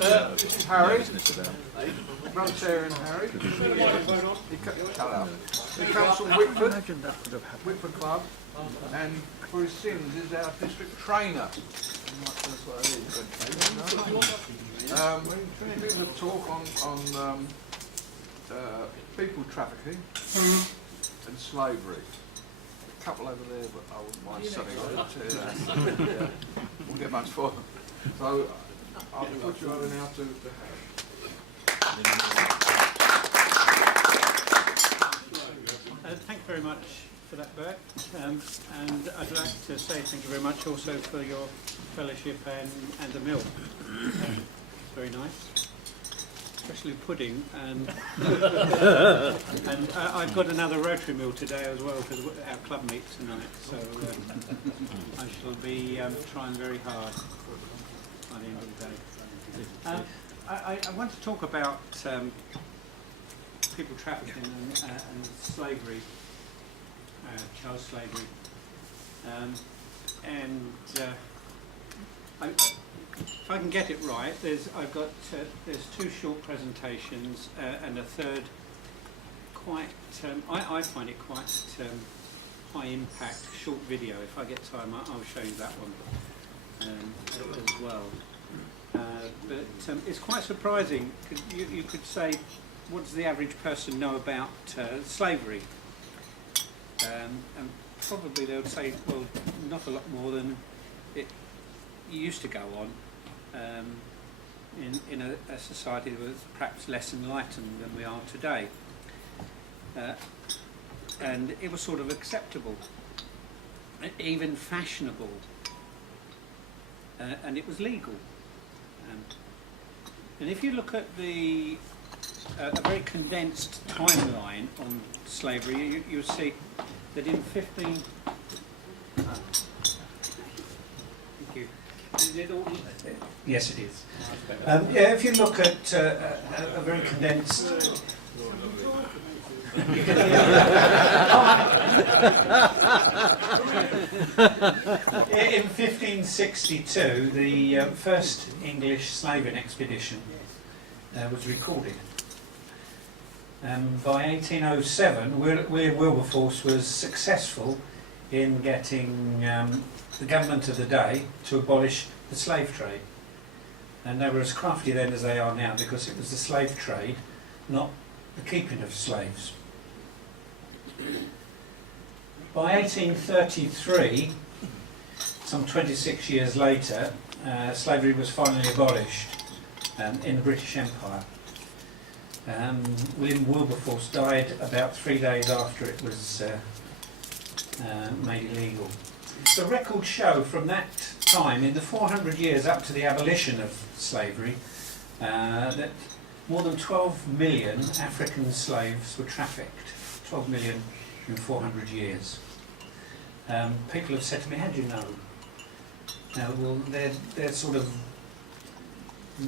This is Harry. Rtn Harry. He comes from Whitford Club, and for his sins is our district trainer. We're going to talk on people trafficking and slavery. A couple over there, but I wouldn't mind something. I'll tell you that. Yeah. Won't get much for them. So I'll put you over now to Harry. Thank you very much for that, Bert. And I'd like to say thank you very much also for your fellowship and the milk. Very nice. Especially pudding, and and I've got another Rotary meal today as well because our club meets tonight, so I shall be trying very hard by the end of the day. I want to talk about people trafficking and slavery, child slavery, if I can get it right, there's two short presentations and a third quite, I find it quite high impact short video. If I get time, I'll show you that one as well. But it's quite surprising. You could say, what does the average person know about slavery? And probably they would say, well, not a lot more than it used to go on. In a society that was perhaps less enlightened than we are today. And it was sort of acceptable, even fashionable, and it was legal. And if you look at a very condensed timeline on slavery, you'll see that in 15... Is it all? Yes, it is. Yeah, if you look at a very condensed... In 1562, the first English slaving expedition was recorded. By 1807, Wilberforce was successful in getting the government of the day to abolish the slave trade. And they were as crafty then as they are now, because it was the slave trade, not the keeping of slaves. By 1833, some 26 years later, slavery was finally abolished in the British Empire. William Wilberforce died about 3 days after it was made illegal. The records show from that time, in the 400 years up to the abolition of slavery, that more than 12 million African slaves were trafficked. 12 million in 400 years. People have said to me, how do you know? Well, they're sort of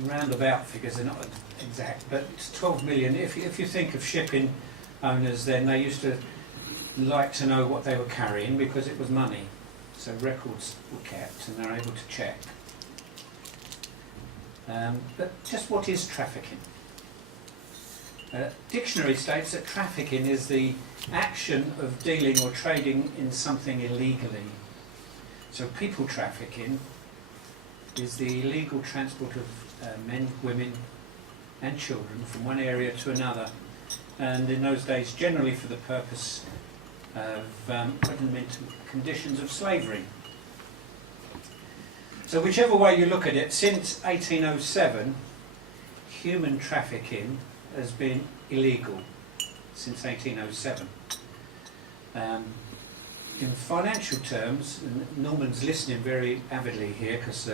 roundabout figures, they're not exact, but 12 million, if you think of shipping owners then, they used to like to know what they were carrying because it was money. So records were kept and they're able to check. But just what is trafficking? Dictionary states that trafficking is the action of dealing or trading in something illegally. So people trafficking is the illegal transport of men, women and children from one area to another, and in those days generally for the purpose of putting them into conditions of slavery. So whichever way you look at it, since 1807 human trafficking has been illegal, since 1807. In financial terms, and Norman's listening very avidly here because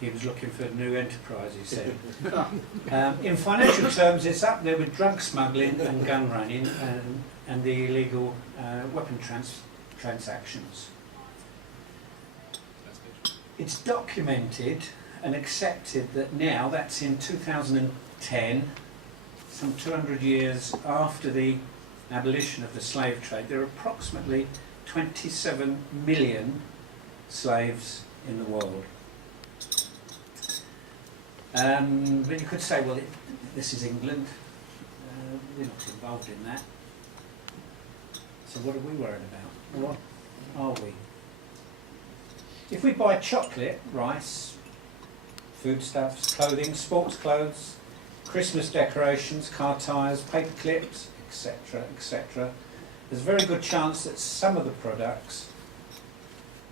he was looking for a new enterprise, he said. In financial terms, it's up there with drug smuggling and gun running and the illegal weapon transactions. It's documented and accepted that now, that's in 2010, some 200 years after the abolition of the slave trade, there are approximately 27 million slaves in the world. But you could say, well, this is England. We're not involved in that. So what are we worried about? What are we? If we buy chocolate, rice, foodstuffs, clothing, sports clothes, Christmas decorations, car tyres, paper clips, etc., etc., there's a very good chance that some of the products,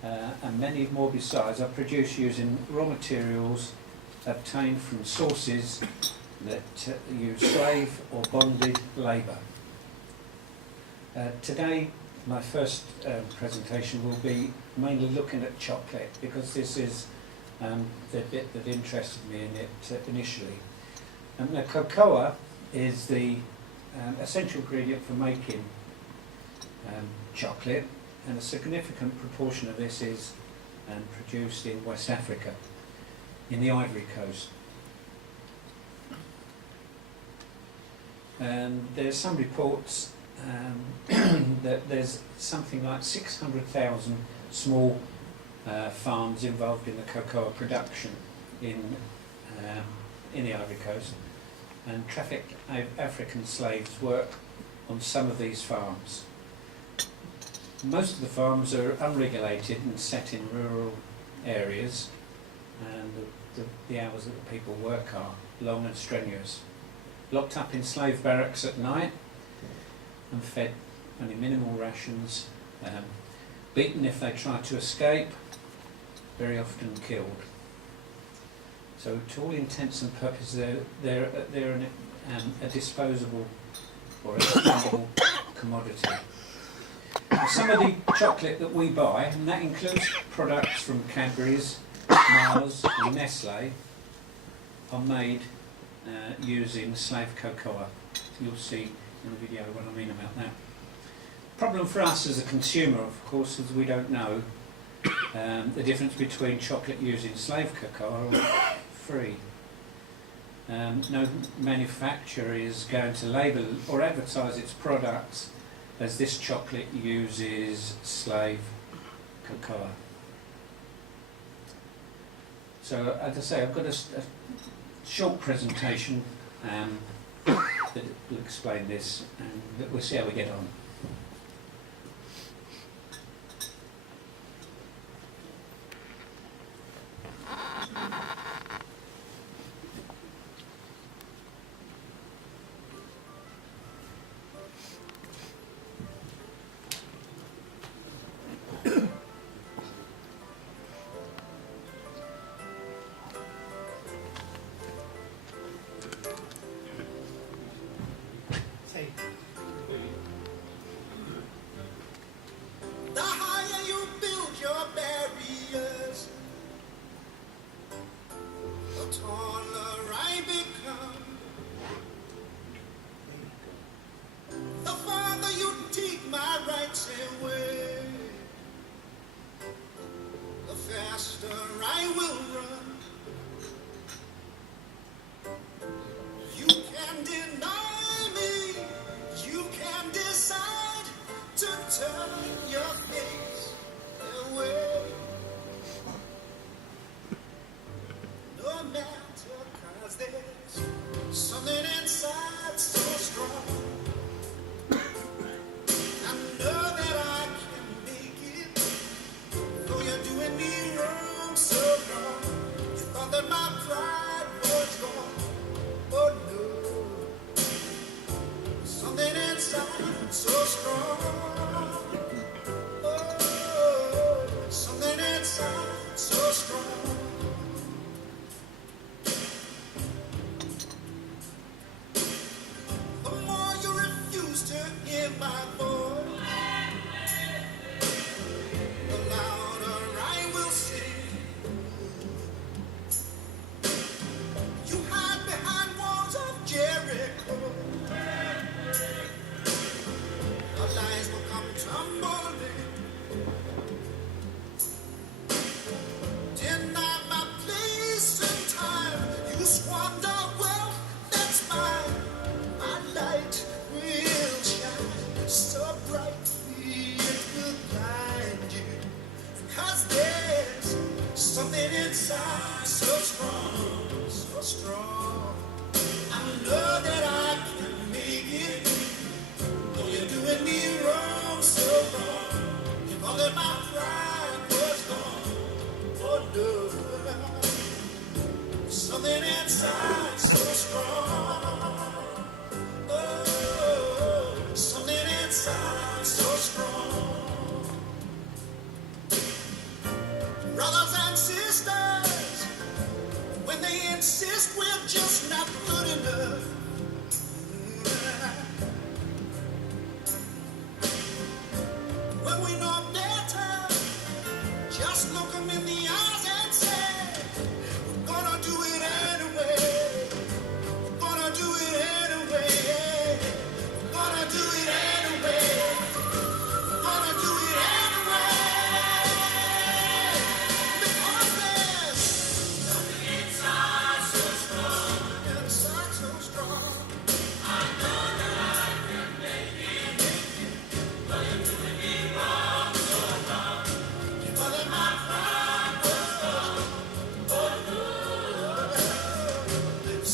and many more besides, are produced using raw materials obtained from sources that use slave or bonded labour. Today, my first presentation will be mainly looking at chocolate, because this is the bit that interested me in it initially. And the cocoa is the essential ingredient for making chocolate, and a significant proportion of this is produced in West Africa, in the Ivory Coast. There's some reports that there's something like 600,000 small farms involved in the cocoa production in the Ivory Coast, and trafficked African slaves work on some of these farms. Most of the farms are unregulated and set in rural areas, and the hours that the people work are long and strenuous. Locked up in slave barracks at night and fed only minimal rations, beaten if they try to escape, very often killed. So to all intents and purposes they're a disposable or expendable commodity. Now, some of the chocolate that we buy, and that includes products from Cadbury's, Mars and Nestle, are made using slave cocoa. You'll see in the video what I mean about that. Problem for us as a consumer, of course, is we don't know the difference between chocolate using slave cocoa or free. No manufacturer is going to label or advertise its products as this chocolate uses slave cocoa. So, as I say, I've got a short presentation that will explain this, and we'll see how we get on.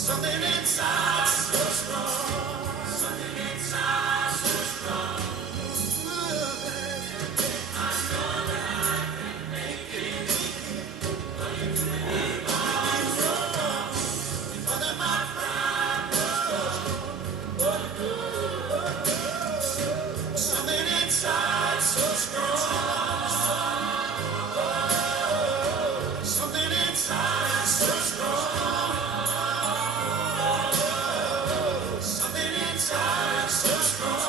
Something inside so strong. Something inside so strong. I know that I can make it. But you can leave on wrong. For that my pride was something inside so strong. Something inside so strong. Something inside so strong.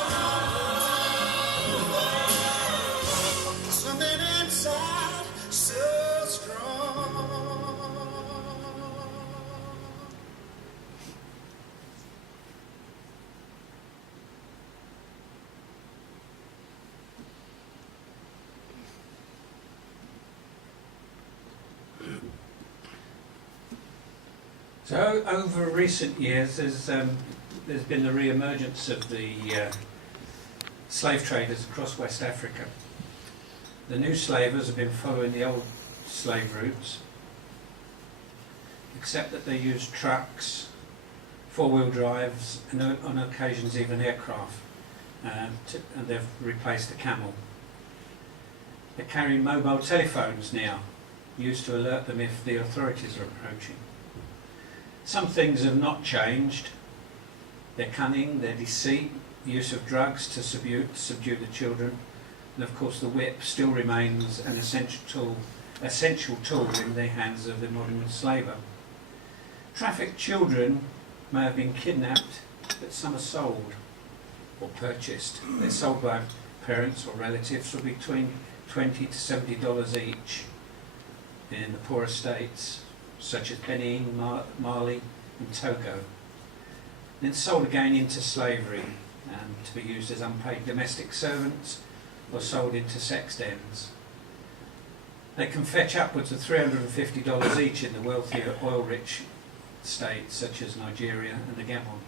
Something inside so strong. So over recent years there's been the re-emergence of the slave traders across West Africa. The new slavers have been following the old slave routes, except that they use trucks, four-wheel drives, and on occasions even aircraft, and they've replaced the camel. They're carrying mobile telephones now, used to alert them if the authorities are approaching. Some things have not changed. Their cunning, their deceit, the use of drugs to subdue the children, and of course the whip still remains an essential tool in the hands of the modern slaver. Trafficked children may have been kidnapped, but some are sold or purchased. They're sold by parents or relatives for between $20 to $70 each in the poorer states, such as Benin, Mali and Togo. Then sold again into slavery to be used as unpaid domestic servants or sold into sex dens. They can fetch upwards of $350 each in the wealthier oil-rich states such as Nigeria and the Gabon.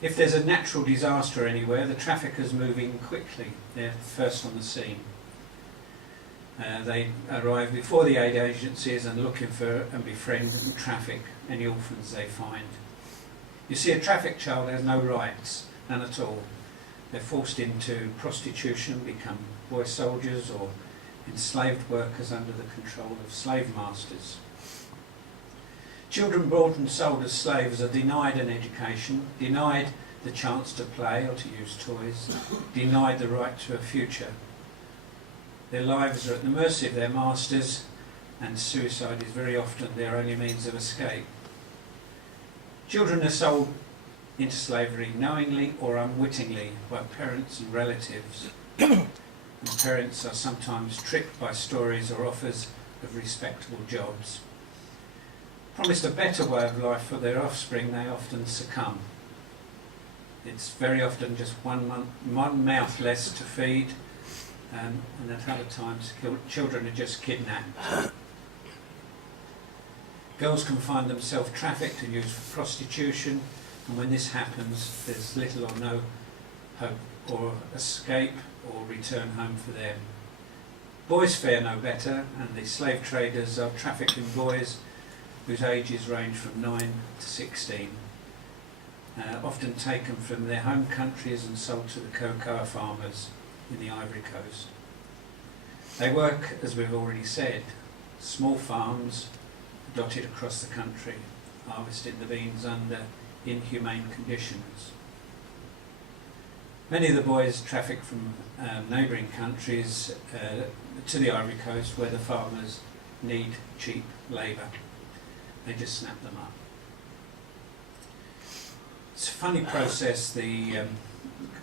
If there's a natural disaster anywhere, the traffickers move in quickly. They're first on the scene. They arrive before the aid agencies and looking for and befriend and traffic any orphans they find. You see, a trafficked child has no rights, none at all. They're forced into prostitution, become boy soldiers or enslaved workers under the control of slave masters. Children bought and sold as slaves are denied an education, denied the chance to play or to use toys, denied the right to a future. Their lives are at the mercy of their masters, and suicide is very often their only means of escape. Children are sold into slavery knowingly or unwittingly by parents and relatives. And parents are sometimes tricked by stories or offers of respectable jobs. Promised a better way of life for their offspring, they often succumb. It's very often just one mouth less to feed, and at other times children are just kidnapped. Girls can find themselves trafficked and used for prostitution, and when this happens there's little or no hope or escape or return home for them. Boys fare no better, and the slave traders are trafficking boys whose ages range from 9 to 16, often taken from their home countries and sold to the cocoa farmers in the Ivory Coast. They work, as we've already said, small farms dotted across the country, harvesting the beans under inhumane conditions. Many of the boys traffic from neighbouring countries to the Ivory Coast, where the farmers need cheap labour. They just snap them up. It's a funny process, the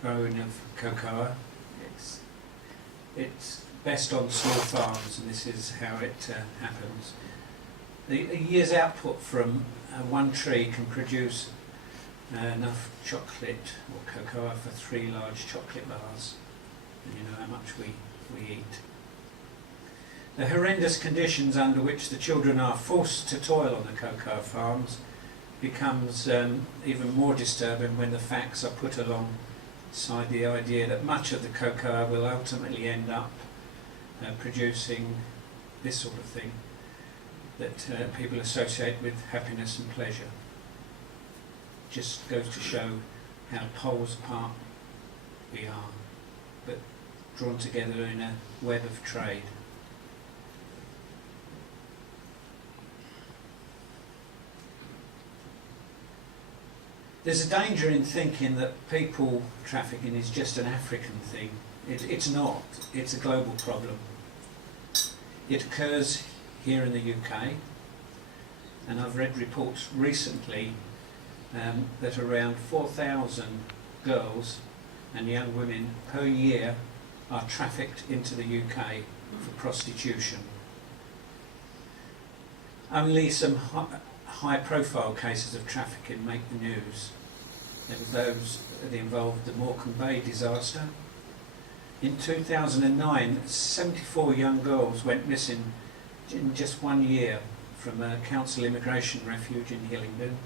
growing of cocoa. It's best on small farms, and this is how it happens. A year's output from one tree can produce enough chocolate or cocoa for 3 large chocolate bars, and you know how much we eat. The horrendous conditions under which the children are forced to toil on the cocoa farms becomes even more disturbing when the facts are put alongside the idea that much of the cocoa will ultimately end up producing this sort of thing. that people associate with happiness and pleasure. Just goes to show how poles apart we are, but drawn together in a web of trade. There's a danger in thinking that people trafficking is just an African thing. It's not. It's a global problem. It occurs here in the UK, and I've read reports recently that around 4,000 girls and young women per year are trafficked into the UK for prostitution. Only some high-profile cases of trafficking make the news. There was those that involved the Morecambe Bay disaster. In 2009, 74 young girls went missing in just 1 year from a council immigration refuge in Hillingdon.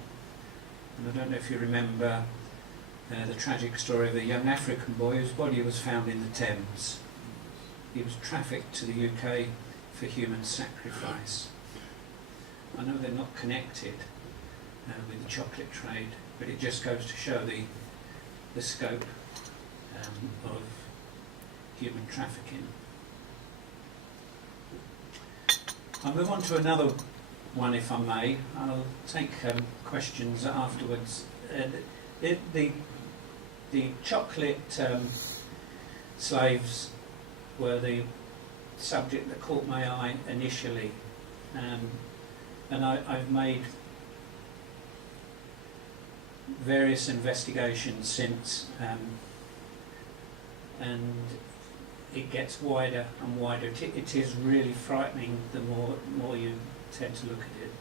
And I don't know if you remember the tragic story of a young African boy whose body was found in the Thames. He was trafficked to the UK for human sacrifice. I know they're not connected with the chocolate trade, but it just goes to show the scope of human trafficking. I'll move on to another one, if I may. I'll take questions afterwards. The chocolate slaves were the subject that caught my eye initially, and I've made various investigations since, and it gets wider and wider. It is really frightening the more you tend to look at it.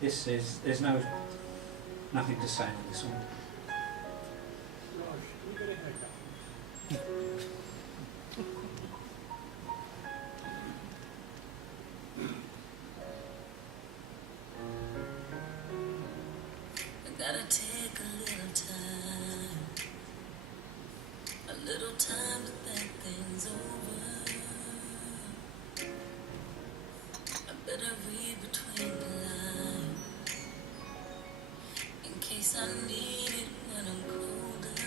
There's nothing to say on this one. Gotta take a little time to think things over. I better read between the lines in case I need it when I'm colder.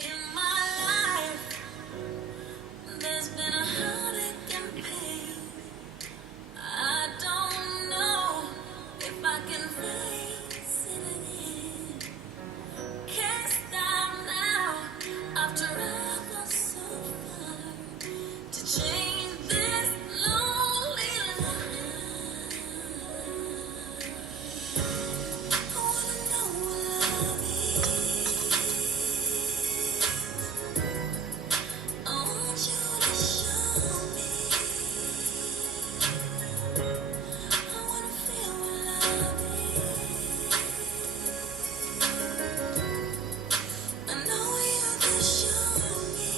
In my life, there's been a heartache and pain. I don't know if I can face it again. Can't stop now after I've gone so far to change this lonely life. I wanna know what love is. I want you to show me. I wanna feel what love is. I know you can show me.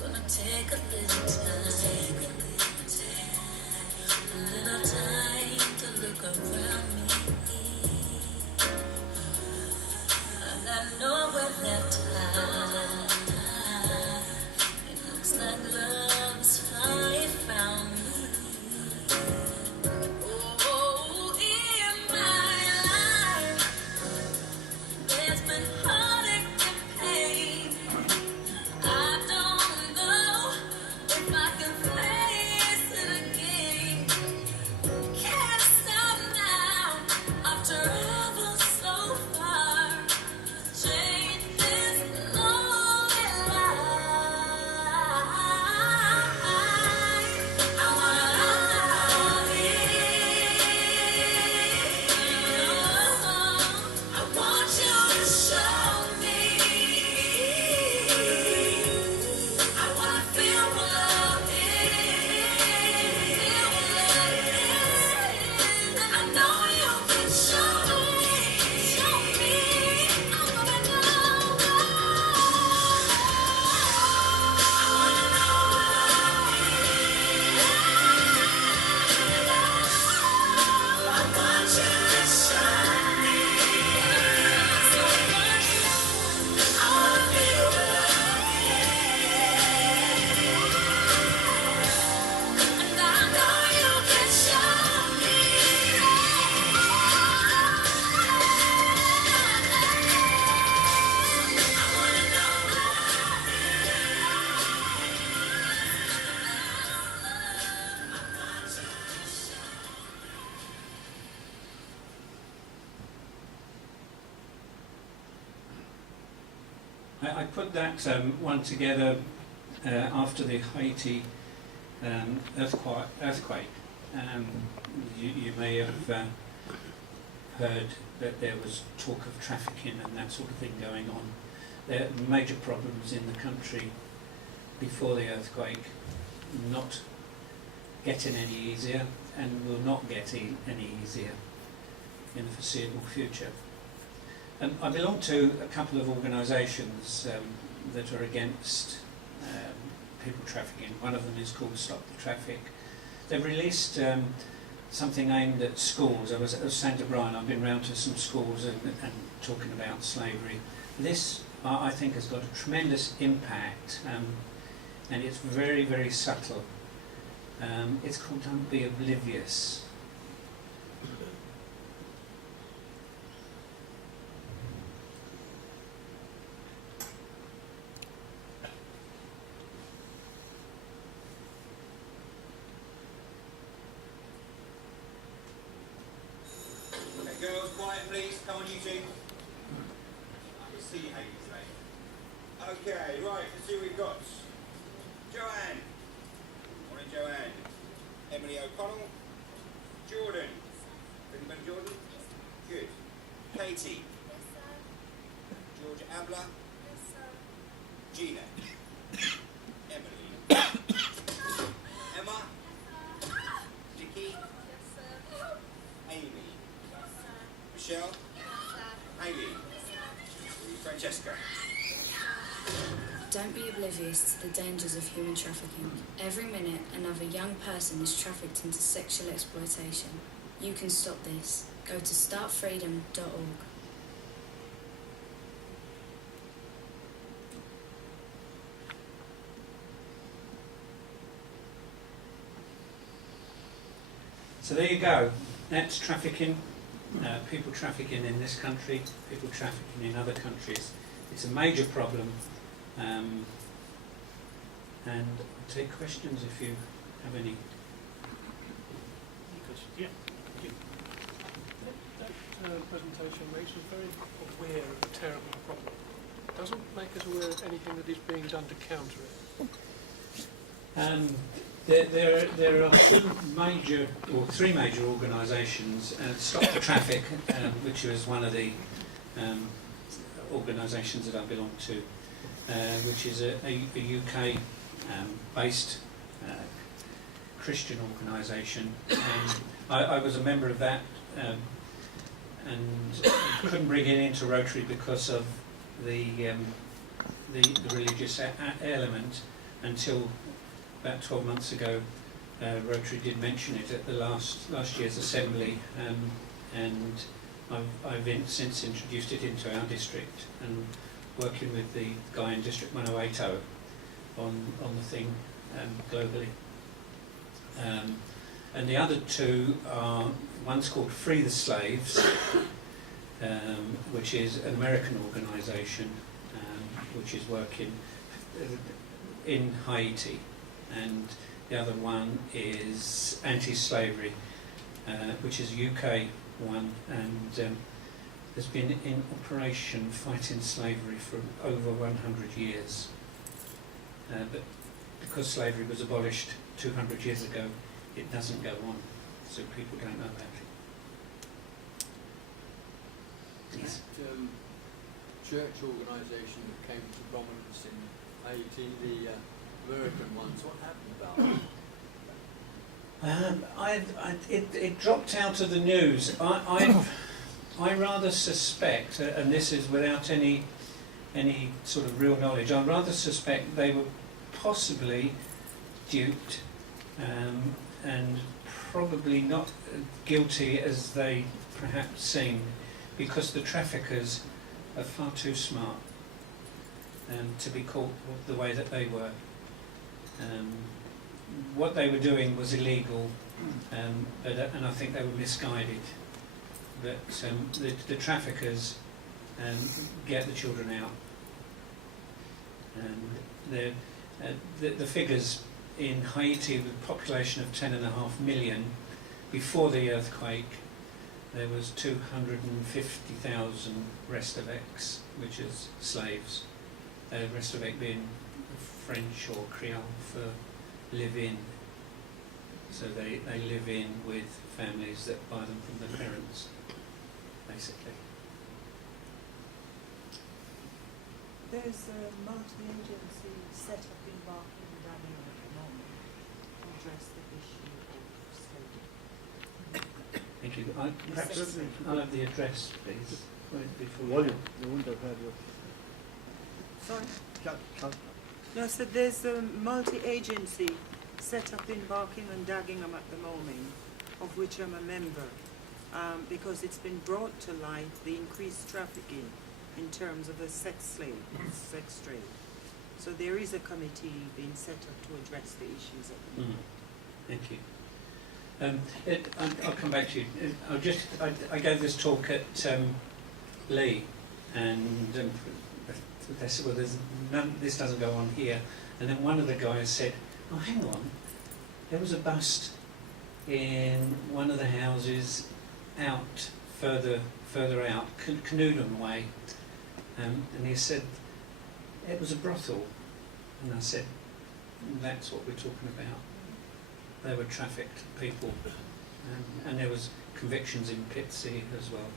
Gonna take a little time to look around me. I got nowhere left to hide. It looks like love's finally found me. Oh, in my life, there's been heartache and pain. I don't know if I I put that one together after the Haiti earthquake. You may have heard that there was talk of trafficking and that sort of thing going on. There are major problems in the country before the earthquake, not getting any easier, and will not get any easier in the foreseeable future. I belong to a couple of organisations that are against people trafficking. One of them is called Stop the Traffic. They've released something aimed at schools. I was at St O'Brien. I've been round to some schools and talking about slavery. This, I think, has got a tremendous impact, and it's very, very subtle. It's called Don't Be Oblivious. Okay, girls, quiet please. Come on, you two. I can see you hate this lady. Okay, right, let's see what we've got. Joanne. Morning, Joanne. Emily O'Connell. Jordan. Anybody Jordan? Good. Katie. Yes, sir. Georgia Abla. Yes, sir. Gina. Emily. Emma. Vicky. Yes, sir. Amy. Yes, sir. Michelle. Yes, sir. Hayley. Francesca. Don't be oblivious to the dangers of human trafficking. Every minute, another young person is trafficked into sexual exploitation. You can stop this. Go to startfreedom.org. So there you go. That's trafficking. People trafficking in this country, people trafficking in other countries. It's a major problem. And I'll take questions if you have any. Yeah. That presentation makes us very aware of a terrible problem. It doesn't make us aware of anything that is being done to counter it. There are three major organisations. Stop the Traffic, which was one of the organisations that I belong to, which is a UK based Christian organisation, and I was a member of that, and couldn't bring it into Rotary because of the religious element until about 12 months ago. Rotary did mention it at the last year's assembly, and I've since introduced it into our district and working with the guy in District 1080 on the thing globally. And the other two are, one's called Free the Slaves, which is an American organisation which is working in Haiti, and the other one is Anti-Slavery, which is a UK one, and has been in operation fighting slavery for over 100 years. But because slavery was abolished 200 years ago, it doesn't go on, so people don't know about it. Yes. Church organisation that came to prominence in Haiti, the American ones, what happened about it? It dropped out of the news. I rather suspect, and this is without any sort of real knowledge, I rather suspect they were possibly duped and probably not guilty as they perhaps seemed, because the traffickers are far too smart to be caught the way that they were. What they were doing was illegal, and I think they were misguided. But the traffickers get the children out, and the figures in Haiti, with a population of 10.5 million, before the earthquake, there was 250,000 rest of ex, which is slaves. rest of it being French or Creole for live-in. So they live in with families that buy them from their parents, basically. There's a multi-agency set up in Barking and Dagenham at the moment to address the issue of slavery. Thank you. Perhaps I'll have the address, please, before Volume. You wouldn't have had your... Sorry? No, so there's a multi-agency set up in Barking and Dagenham at the moment, of which I'm a member, because it's been brought to light the increased trafficking in terms of a sex trade. So there is a committee being set up to address the issues at the moment. Thank you. I'll come back to you. I gave this talk at Lee, and they said, well, this doesn't go on here. And then one of the guys said, oh, hang on, there was a bust in one of the houses out further out, Canoodham way, and he said it was a brothel, and I said that's what we're talking about. They were trafficked people, and there was convictions in Pitsea as well.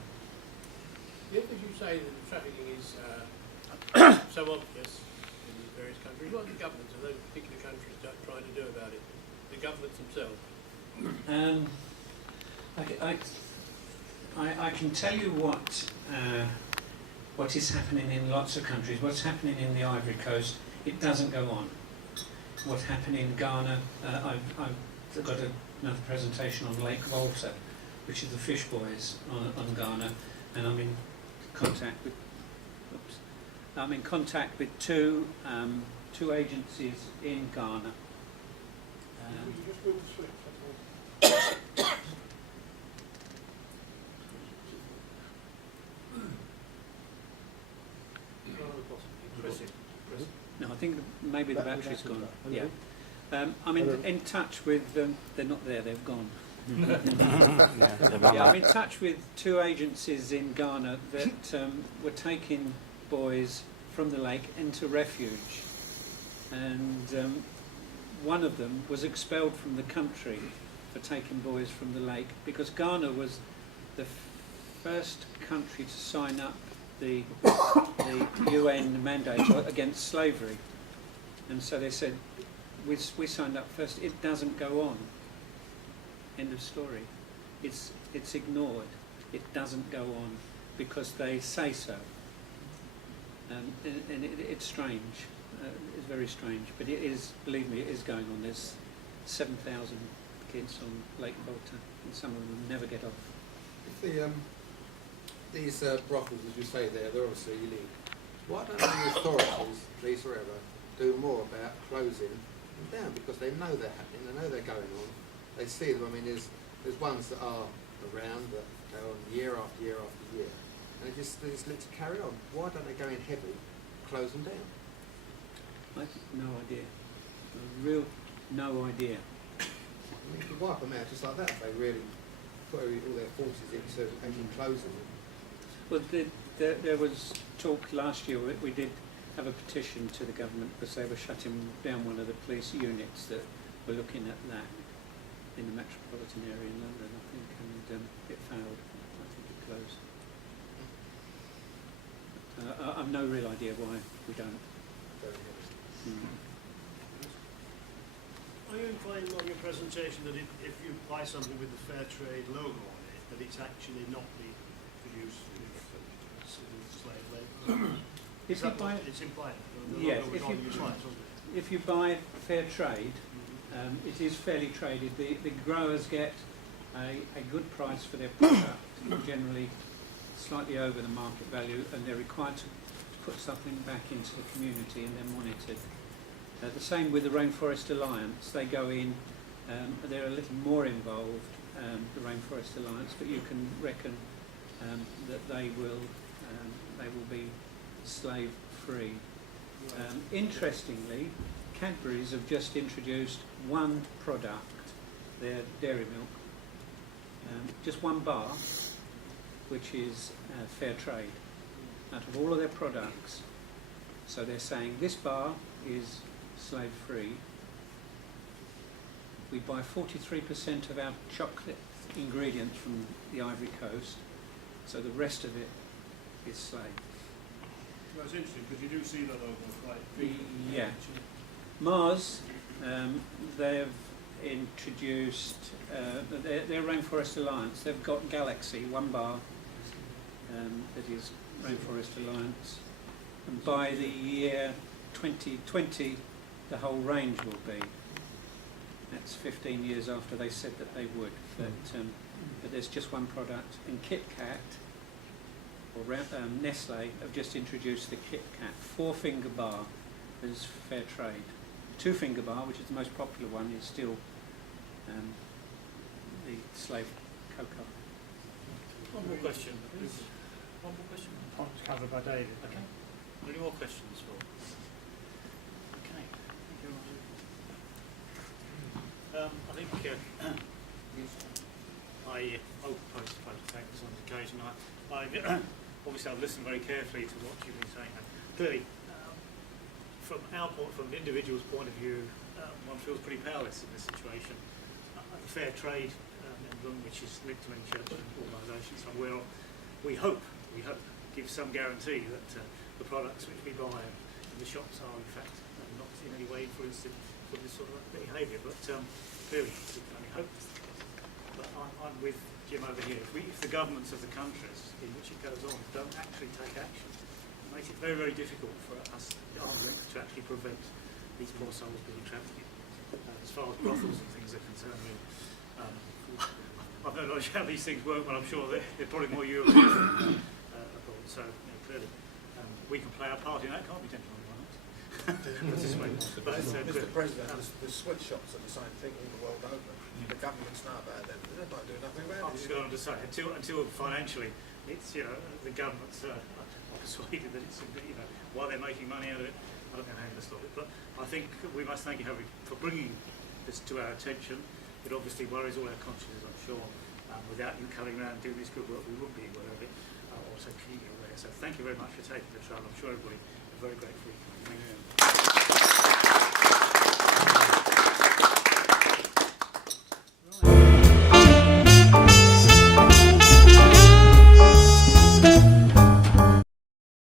As you say that the trafficking is so obvious in these various countries, what are the governments of those particular countries trying to do about it? The governments themselves? I can tell you what is happening in lots of countries. What's happening in the Ivory Coast, it doesn't go on. What's happening in Ghana, I've got another presentation on Lake Volta, which is the fish boys on Ghana, and I'm in contact with two agencies in Ghana. No, I think maybe the battery's gone. Yeah. I'm in touch with them. They're not there, they've gone. Yeah, I'm in touch with two agencies in Ghana that were taking boys from the lake into refuge. And one of them was expelled from the country for taking boys from the lake because Ghana was the first country to sign up the UN mandate against slavery, and so they said we signed up first. It doesn't go on. End of story. It's ignored. It doesn't go on because they say so, and it's strange. It's very strange, but it is. Believe me, it is going on. There's 7,000 kids on Lake Volta, and some of them never get off. These brothels, as you say there, they're obviously illegal. Why don't the authorities, police or whatever, do more about closing them down? Because they know they're happening, they know they're going on, they see them. I mean, there's ones that are around that go on year after year after year, and they just let it carry on. Why don't they go in heavy, close them down? I've no idea. No idea. I mean, you could wipe them out just like that if they really put all their forces into actually closing them. Well, there was talk last year. We did have a petition to the government because they were shutting down one of the police units that were looking at that in the metropolitan area in London, I think, and it failed. I think it closed. I've no real idea why we don't. Are you implying on your presentation that if you buy something with the Fair Trade logo on it, that it's actually not being produced with slave labour? If you buy, it's implied. yes, if you buy Fair Trade, it is fairly traded. The growers get a good price for their product, generally slightly over the market value, and they're required to put something back into the community, and they're monitored. The same with the Rainforest Alliance. They go in, they're a little more involved, the Rainforest Alliance, but you can reckon that they will be slave free. Interestingly, Cadbury's have just introduced one product, their dairy milk, just one bar, which is fair trade. Out of all of their products, So they're saying this bar is slave free. We buy 43% of our chocolate ingredients from the Ivory Coast, so the rest of it is slave. Well, it's interesting because you do see that over quite frequently. Yeah. Mars, they've introduced, their Rainforest Alliance, they've got Galaxy, one bar that is Rainforest Alliance, and by the year 2020 the whole range will be. That's 15 years after they said that they would, but there's just one product. And Kit Kat, or Nestle, have just introduced the Kit Kat 4-finger bar as fair trade. 2-finger bar, which is the most popular one, is still the slave cocoa. One more question, please. One more question. Points covered by David. Okay. Any more questions for? Okay. Thank you. I think I propose to take this on occasion. Obviously I've listened very carefully to what you've been saying. Clearly, from the individual's point of view, one feels pretty powerless in this situation. The fair trade emblem, which is linked to many churches and organisations, and we hope gives some guarantee that the products which we buy in the shops are in fact not in any way influenced from this sort of behaviour. But clearly, we can only hope. But I'm with Jim over here. If the governments of the countries in which it goes on don't actually take action, it makes it very, very difficult for us, the armed links, to actually prevent these poor souls being trafficked. As far as brothels and things are concerned, I've no knowledge how these things work, but I'm sure they're probably more European abroad. So clearly, we can play our part in that, can't we, gentlemen? Mr. President, the sweatshops are the same thing all the world over. The governments know about them, but they don't do nothing about it. I'm just going to say, until financially, it's the governments are persuaded that it's while they're making money out of it. I don't know how to stop it, but I think we must thank you, Harry, for bringing this to our attention. It obviously worries all our consciences, I'm sure. Without you coming around and doing this good work, we wouldn't be aware of it, or so keenly aware. So thank you very much for taking the trouble. I'm sure everybody is very grateful. Thank you.